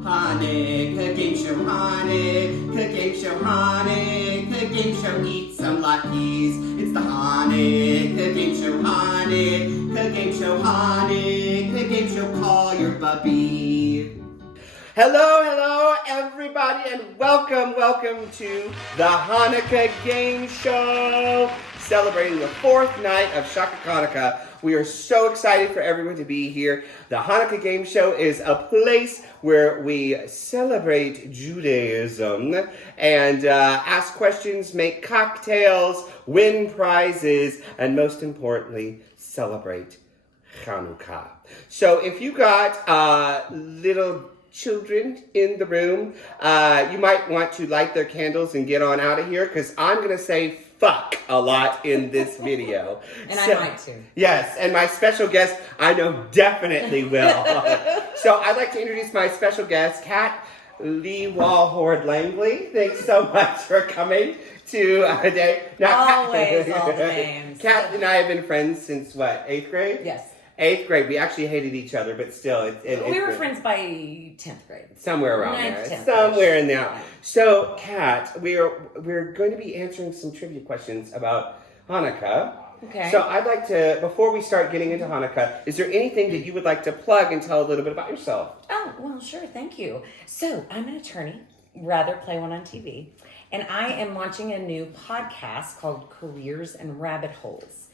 Hanukkah game show, Hanukkah game show, Hanukkah game show, eat some Luckies. It's the Hanukkah game show, Hanukkah game show, Hanukkah game show, call your puppy. Hello, everybody, and welcome to the Hanukkah game show, celebrating the fourth night of Hanukkah. We are so excited for everyone to be here. The Hanukkah game show is a place where we celebrate Judaism and ask questions, make cocktails, win prizes, and most importantly, celebrate Hanukkah. So if you got little children in the room, you might want to light their candles and get on out of here, because I'm going to say fuck a lot in this video. And so, I might too. Yes, and my special guest, I know, definitely will. So I'd like to introduce my special guest, Kat Lee Walhord Langley. Thanks so much for coming to today. Now, always, all the names. Kat and I have been friends since, what, 8th grade? Yes. 8th grade. We actually hated each other, but still. We were friends by 10th grade. Somewhere around there. Somewhere in there. So, Kat, we're going to be answering some trivia questions about Hanukkah. Okay. So I'd like to, before we start getting into Hanukkah, is there anything that you would like to plug and tell a little bit about yourself? Oh, well, sure. Thank you. So, I'm an attorney, rather play one on TV, and I am launching a new podcast called Careers and Rabbit Holes.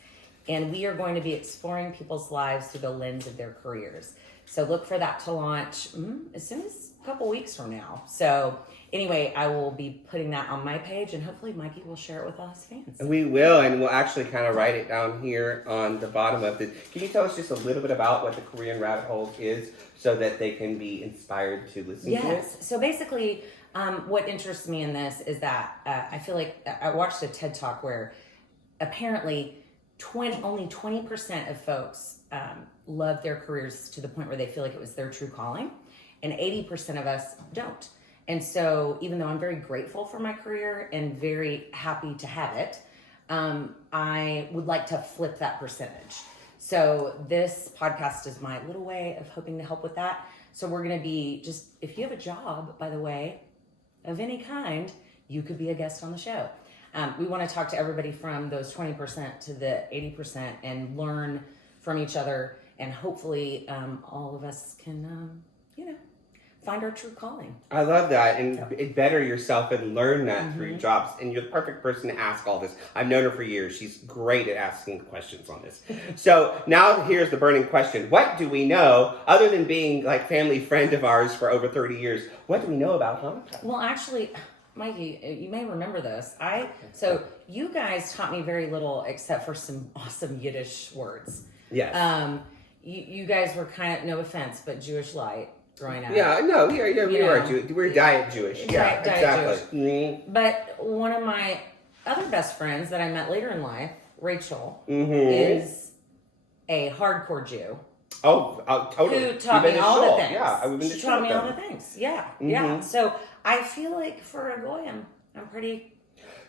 And we are going to be exploring people's lives through the lens of their careers. So look for that to launch as soon as a couple weeks from now. So anyway, I will be putting that on my page, and hopefully Mikey will share it with all his fans. We will, and we'll actually kind of write it down here on the bottom of this. Can you tell us just a little bit about what the Career and Rabbit Hole is, so that they can be inspired to listen to it? Yes. So basically, what interests me in this is that I feel like I watched a TED Talk where apparently only 20% of folks love their careers to the point where they feel like it was their true calling, and 80% of us don't. And so even though I'm very grateful for my career and very happy to have it, I would like to flip that percentage. So this podcast is my little way of hoping to help with that. So we're going to be just, if you have a job, by the way, of any kind, you could be a guest on the show. We want to talk to everybody from those 20% to the 80% and learn from each other, and hopefully all of us can, find our true calling. I love that, and better yourself and learn that through your jobs. And you're the perfect person to ask all this. I've known her for years. She's great at asking questions on this. So now here's the burning question. What do we know, other than being like family friend of ours for over 30 years, what do we know about Hanukkah? Well, actually, Mikey, you may remember this. So you guys taught me very little except for some awesome Yiddish words. Yes. You guys were kind of, no offense, but Jewish light growing up. Yeah, no, we are Jewish. We're diet Jewish. Yeah, diet exactly. Jewish. Mm-hmm. But one of my other best friends that I met later in life, Rachel, is a hardcore Jew. Oh, totally. Who taught me all the things. Yeah, we've been she taught me all the things. Yeah, yeah. So I feel like for a goy, I'm pretty.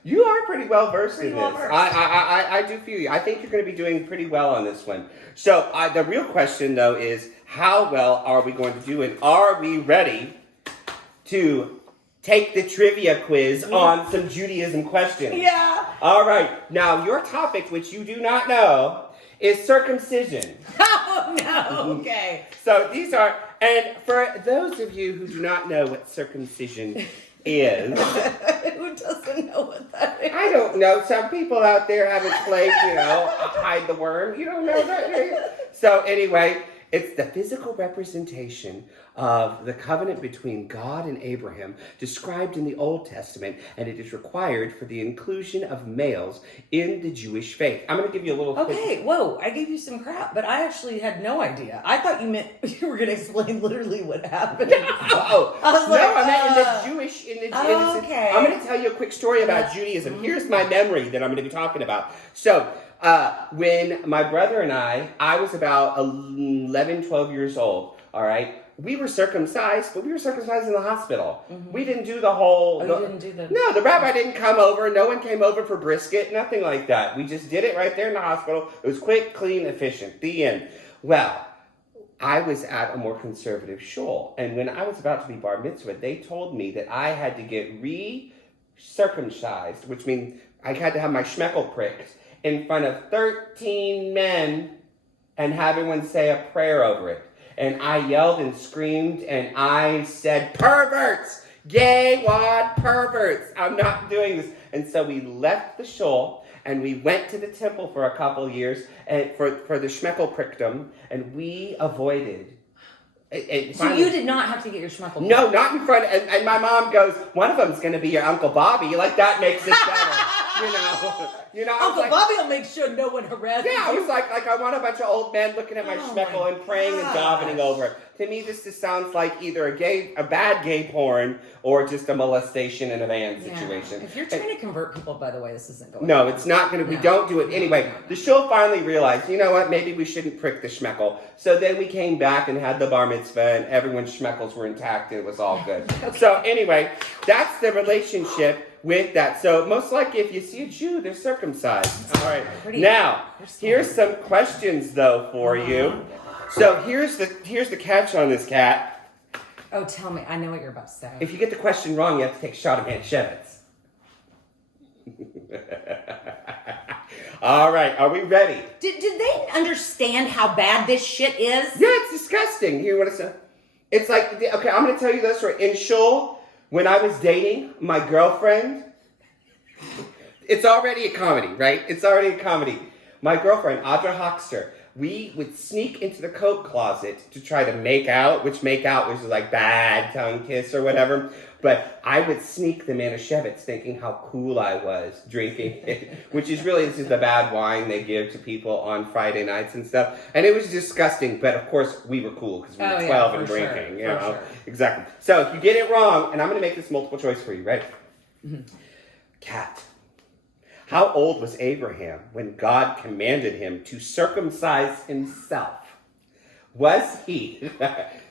You are pretty well versed in this. Well-versed. I do feel you. I think you're going to be doing pretty well on this one. So the real question, though, is how well are we going to do, and are we ready to take the trivia quiz on some Judaism questions? Yeah. All right. Now, your topic, which you do not know, is circumcision. Oh, no. Okay. So these are, and for those of you who do not know what circumcision is. Who doesn't know what that is? I don't know. Some people out there haven't played, hide the worm. You don't know that, do you? So anyway, it's the physical representation of the covenant between God and Abraham described in the Old Testament, and it is required for the inclusion of males in the Jewish faith. I'm going to give you a little Okay, whoa, I gave you some crap, but I actually had no idea. I thought you meant you were going to explain literally what happened. Oh, I meant in the Jewish, okay. I'm going to tell you a quick story about Judaism. Here's my memory that I'm going to be talking about. So, when my brother and I was about 11, 12 years old, all right? We were circumcised, but we were circumcised in the hospital. We didn't do the whole... you didn't do the... No, the rabbi didn't come over. No one came over for brisket, nothing like that. We just did it right there in the hospital. It was quick, clean, efficient. The end. Well, I was at a more conservative shul. And when I was about to be bar mitzvah, they told me that I had to get circumcised, which means I had to have my schmeckle pricked in front of 13 men and have everyone say a prayer over it. And I yelled and screamed and I said, perverts, gay wad perverts. I'm not doing this. And so we left the shul and we went to the temple for a couple of years and for the schmeckle prickdom, and we avoided. So you did not have to get your schmeckle? No, not in front. And my mom goes, one of them's going to be your Uncle Bobby. Like, that makes it better. Uncle Bobby will make sure no one harasses you. Yeah, I was like I want a bunch of old men looking at my schmeckle and praying and davening over it. To me, this just sounds like either a bad gay porn or just a molestation in a van situation. If you're trying to convert people, by the way, this isn't going. No, it's not going to. We don't do it anyway. The shul finally realized, you know what? Maybe we shouldn't prick the schmeckle. So then we came back and had the bar mitzvah, and everyone's schmeckles were intact, and it was all good. Okay. So anyway, that's the relationship with that. So most likely, if you see a Jew, they're circumcised. All right. Now, here's some questions though for you. So here's the catch on this, Kat. Oh, tell me. I know what you're about to say. If you get the question wrong, you have to take a shot of Manischewitz. All right, are we ready? Did they understand how bad this shit is? Yeah, it's disgusting. You want to say? It's like, okay, I'm going to tell you this story. In shul, when I was dating my girlfriend, it's already a comedy, right? It's already a comedy. My girlfriend, Audra Hoxter, we would sneak into the coat closet to try to make out, which make out was like bad tongue kiss or whatever. But I would sneak the Manischewitz thinking how cool I was drinking it, which is really, this is the bad wine they give to people on Friday nights and stuff. And it was disgusting, but of course we were cool because we were 12 and drinking. You know? Sure. Exactly. So if you get it wrong, and I'm going to make this multiple choice for you, ready? Kat. How old was Abraham when God commanded him to circumcise himself? Was he?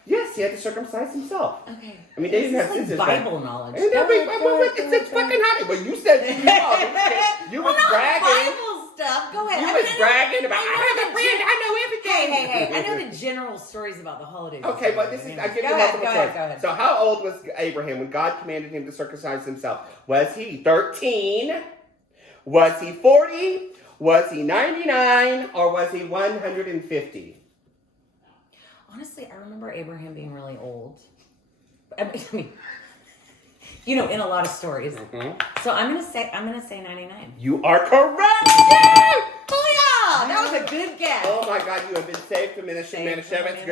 Yes, he had to circumcise himself. Okay. I mean, they didn't have scissors. Bible knowledge. It's fucking hot. Well, you said you was bragging. Bible stuff. Go ahead. You was bragging about. I have a friend. I know everything. Hey! I know the general stories about the holidays. Okay, but this is. I give you multiple choice. Go ahead. So, how old was Abraham when God commanded him to circumcise himself? Was he 13? Was he 40? Was he 99? Or was he 150? Honestly, I remember Abraham being really old. I mean, in a lot of stories. Mm-hmm. So I'm gonna say 99. You are correct. Yeah! Oh yeah, that was a good guess. Oh my God, you have been saved from Manischewitz.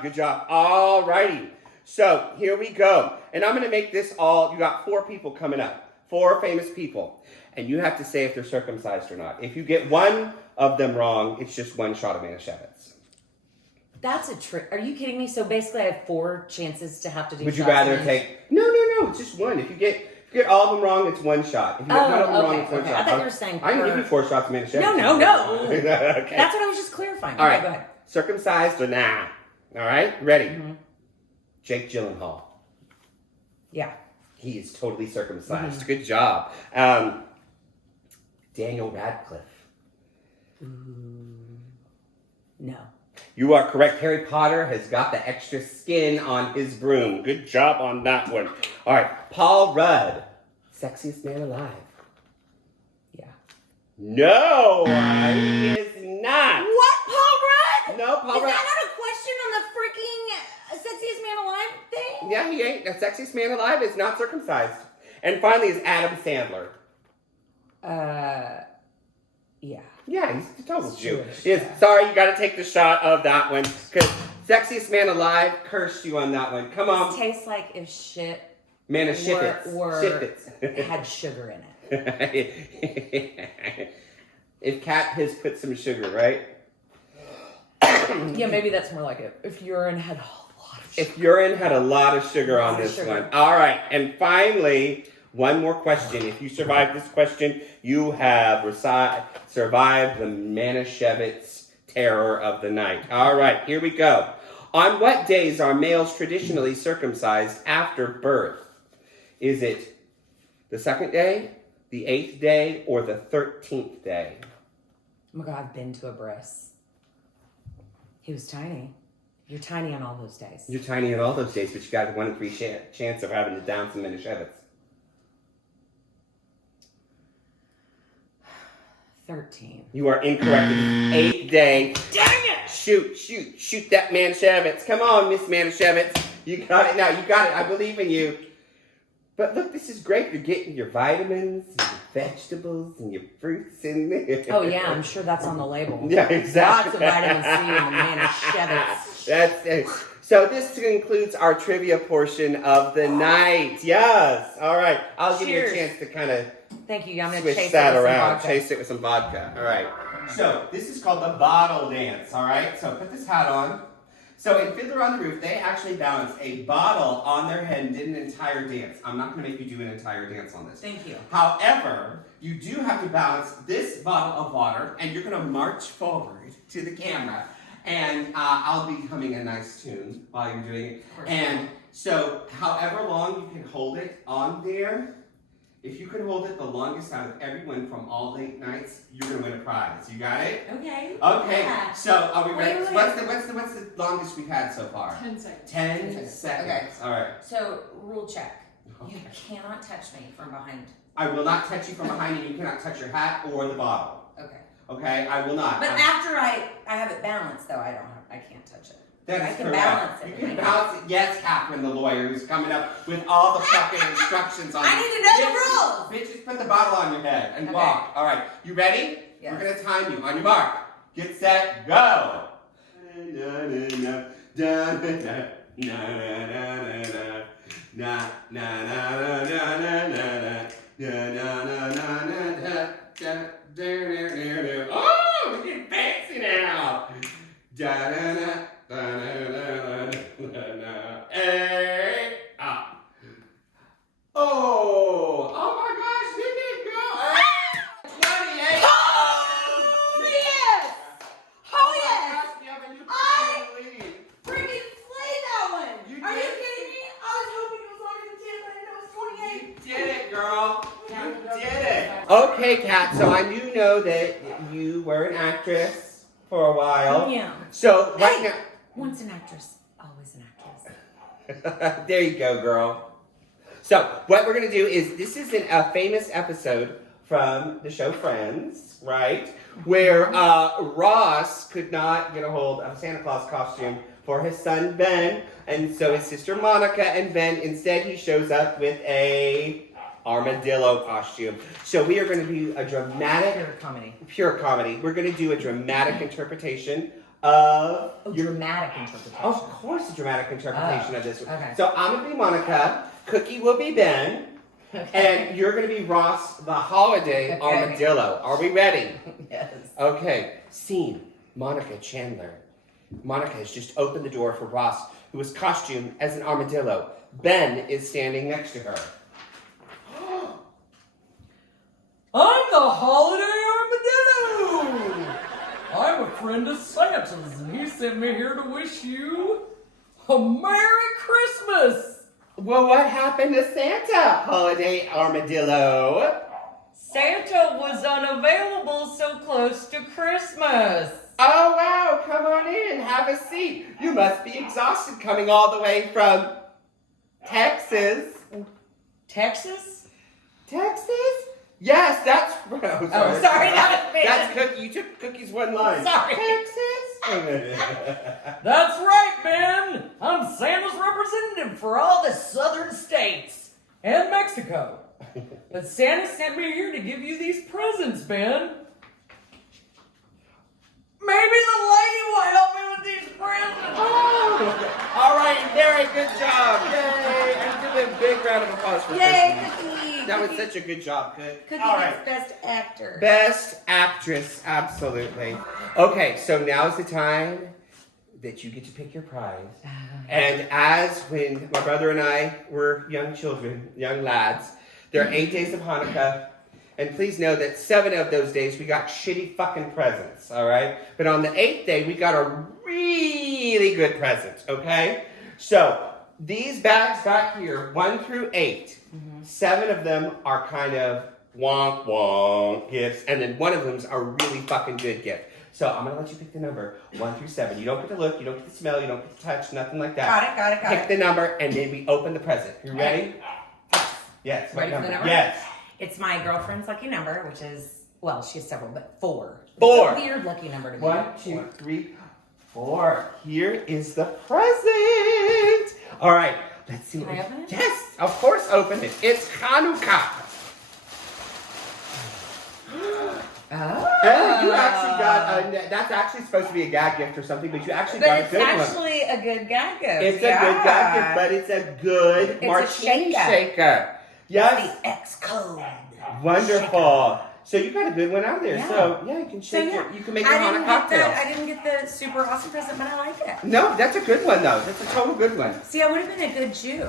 Good job. All righty. So here we go, and I'm gonna make this all. You got 4 people coming up, 4 famous people, and you have to say if they're circumcised or not. If you get one of them wrong, it's just one shot of Manischewitz. That's a trick. Are you kidding me? So basically, I have 4 chances to have to do. Would you rather take? No. It's just one. If you get all of them wrong, it's one shot. If you get one of them wrong, it's one shot. I thought you were saying. I can give you 4 shots of Manischewitz. No. Okay. That's what I was just clarifying. All right, go ahead. Circumcised or nah? All right, ready? Mm-hmm. Jake Gyllenhaal. Yeah. He is totally circumcised. Mm-hmm. Good job. Daniel Radcliffe. No. You are correct. Harry Potter has got the extra skin on his broom. Good job on that one. All right. Paul Rudd. Sexiest man alive. Yeah. No, he is not. What? Paul Rudd? No, Paul Rudd. Is that not a question on the freaking sexiest man alive thing? Yeah, he ain't. The sexiest man alive is not circumcised. And finally is Adam Sandler. Yeah. Yeah, he's a total Jew. Yeah. Sorry, you got to take the shot of that one because sexiest man alive cursed you on that one. Come on. It tastes like if shit had sugar in it. If Cat has put some sugar, right? Yeah, maybe that's more like it. If urine had a lot of sugar. If urine had a lot of sugar on this one. All right, and finally, one more question. If you survive this question, you have survived the Manischewitz terror of the night. All right, here we go. On what days are males traditionally circumcised after birth? Is it the 2nd day, the 8th day, or the 13th day? Oh my God, I've been to a bris. He was tiny. You're tiny on all those days. You're tiny on all those days, but you got a 1 in 3 chance of having to down some Manischewitz. 13. You are incorrect. 8th day. Dang it! Shoot that Manischewitz. Come on, Miss Manischewitz. You got it now. You got it. I believe in you. But look, this is great. You're getting your vitamins, and your vegetables, and your fruits in there. Oh, yeah, I'm sure that's on the label. Yeah, exactly. Lots of vitamin C and Manischewitz. That's it. So this concludes our trivia portion of the night. Yes. All right. I'll give you a chance to kind of Thank you. I'm going to switch chase that it with around. some vodka. Chase it with some vodka. All right. So this is called the bottle dance. All right. So put this hat on. So in Fiddler on the Roof, they actually balanced a bottle on their head and did an entire dance. I'm not going to make you do an entire dance on this. Thank you. However, you do have to balance this bottle of water, and you're going to march forward to the camera. And I'll be humming a nice tune while you're doing it. And so, however long you can hold it on there, if you can hold it the longest out of everyone from all late nights, you're gonna win a prize. You got it? Okay. Okay. Yeah. So, are we ready? Wait. What's the longest we've had so far? 10 seconds. 10 seconds. Okay. All right. So, rule check. Okay. You cannot touch me from behind. I will not touch you from behind, and you cannot touch your hat or the bottle. Okay. Okay? I will not. But after I have it balanced, though, I can't touch it. That I is can correct. balance it. You can balance it. Yes, Catherine, the lawyer, who's coming up with all the fucking instructions on I need to know the rules. Bitches, put the bottle on your head and Okay. walk. All right, you ready? Yes. We're gonna time you. On your mark, get set, go. Oh, we're getting fancy now. Hey, up. Oh my gosh, did it go? 28. Oh, yes! Oh, yes! You have a new I- lead. Freaking slayed that one! You Are you did. kidding me? I was hoping it was longer than 10, but I know it was 28. You did it, girl. You did it. Okay, Kat, so I do know that you were an actress for a while. Yeah. So, right Hey. now. Once an actress, always an actress. There you go, girl. So, what we're going to do is, this is a famous episode from the show Friends, right? Where Ross could not get a hold of a Santa Claus costume for his son Ben, and so his sister Monica and Ben, instead he shows up with a armadillo costume. So we are going to do a dramatic, pure comedy. We're going to do a dramatic interpretation of Dramatic interpretation. Of course, a dramatic interpretation of this. Okay. So I'm going to be Monica, Cookie will be Ben, and you're going to be Ross the Holiday Armadillo. Are we ready? Yes. Okay. Scene, Monica Chandler. Monica has just opened the door for Ross, who is costumed as an armadillo. Ben is standing next to her. I'm the Holiday Armadillo! I'm a friend of Santa's, and he sent me here to wish you a Merry Christmas! Well, what happened to Santa, Holiday Armadillo? Santa was unavailable so close to Christmas. Oh, wow. Come on in. Have a seat. You must be exhausted coming all the way from Texas. Texas? Texas? Yes, that's... Oh, sorry, that was me. That's Cookie. You took Cookie's one line. Sorry. Texas? That's right, Ben! I'm Santa's representative for all the southern states and Mexico. But Santa sent me here to give you these presents, Ben. Maybe the lady will help me with these presents. Oh, all right, very good job. Yay. And give them a big round of applause for Yay, Cookie. Cookie! That was such a good job, Cook. Cookie All right. gets Best Actor. Best actress, absolutely. Okay, so now's the time that you get to pick your prize. And as when my brother and I were young children, young lads, there are 8 days of Hanukkah. And please know that 7 of those days we got shitty fucking presents, all right? But on the 8th day, we got a really good present, okay? So these bags back here, 1 through 8, 7 of them are kind of wonk wonk gifts, and then one of them's a really fucking good gift. So I'm gonna let you pick the number 1 through 7. You don't get to look, you don't get to smell, you don't get to touch, nothing like that. Got it. Pick the number, and then we open the present. You ready? Yes. What Ready for the number? Yes. It's my girlfriend's lucky number, which is, well, she has several, but 4. 4. It's a weird lucky number to me. 1, 2, 3, 4. Here is the present. All right. Let's see. Can I open it? Yes, of course. Open it. It's Hanukkah. Oh, you actually got that's actually supposed to be a gag gift or something, but you actually got a good one. It's actually a good gag gift. It's a good gag gift, but it's a good martini shaker. Yes. The X code. Wonderful. So you got a good one out there. Yeah. So yeah, you can shake it. You can make it on a cocktail. I didn't get the super awesome present, but I like it. No, that's a good one though. That's a total good one. See, I would have been a good Jew.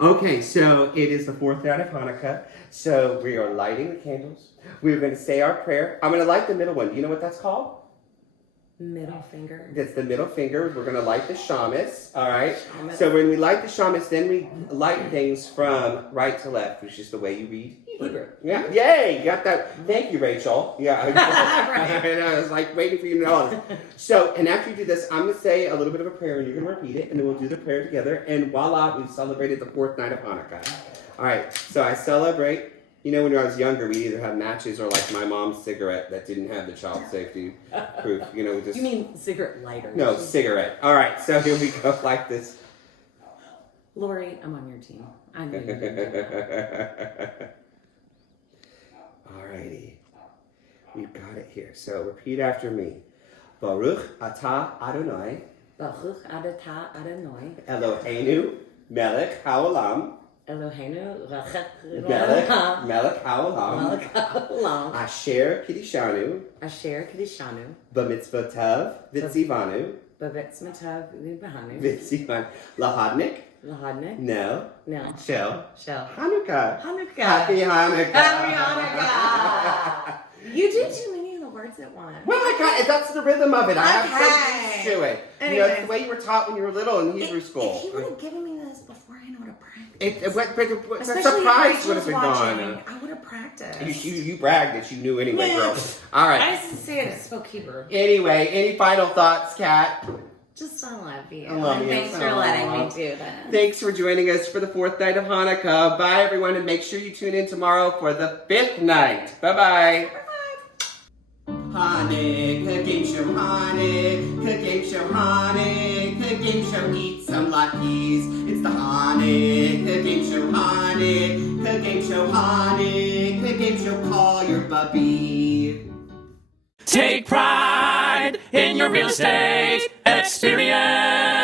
Okay, so it is the 4th night of Hanukkah. So we are lighting the candles. We're going to say our prayer. I'm going to light the middle one. Do you know what that's called? Middle finger. That's the middle finger. We're going to light the shamus. All right. Shamus. So when we light the shamus, then we light things from right to left, which is the way you read Hebrew. Yeah. Yay! You got that. Thank you, Rachel. Yeah. I was like waiting for you to know. So, and after you do this, I'm going to say a little bit of a prayer, and you're going to repeat it, and then we'll do the prayer together. And voila, we've celebrated the 4th night of Hanukkah. All right. So I celebrate. You know, when I was younger, we'd either have matches or like my mom's cigarette that didn't have the child safety proof. You know, just. You mean cigarette lighter? No, cigarette. All right. So here we go, like this. Lori, I'm on your team. I know you're doing that. Alrighty. We've got it here. So repeat after me. Baruch atah Adonai Baruch adata Adonai Eloheinu melech haolam Eloheinu melech haolam haolam asher kiddushanu Asher Kedishanu b'mitzvotav v'tzivanu B'Vetzmatav V'Bahanu v'tzivan lahadnik Lahadnik no shel Hanukkah Happy Happy Hanukkah. Hanukkah. You do too many of the words at once. Well, I got that's the rhythm of it. I have Okay. to do it. You know, it's the way you were taught when you were little in Hebrew school. If you would have given me this before, I would have practiced. The Especially surprise if would have been watching, gone. I would have practiced. You bragged that you knew anyway, Yeah. girl. All I right. used to say I spoke Hebrew. Anyway, any final thoughts, Kat? Just I love you. I love and you. thanks for letting me do that. Thanks for joining us for the 4th night of Hanukkah. Bye, everyone, and make sure you tune in tomorrow for the 5th night. Bye-bye. Hanukkah game show, Hanukkah game show, Hanukkah game show. Eat some latkes. It's the Hanukkah game show, Hanukkah game show, Hanukkah game show. Call your puppy. Take pride in your real estate experience.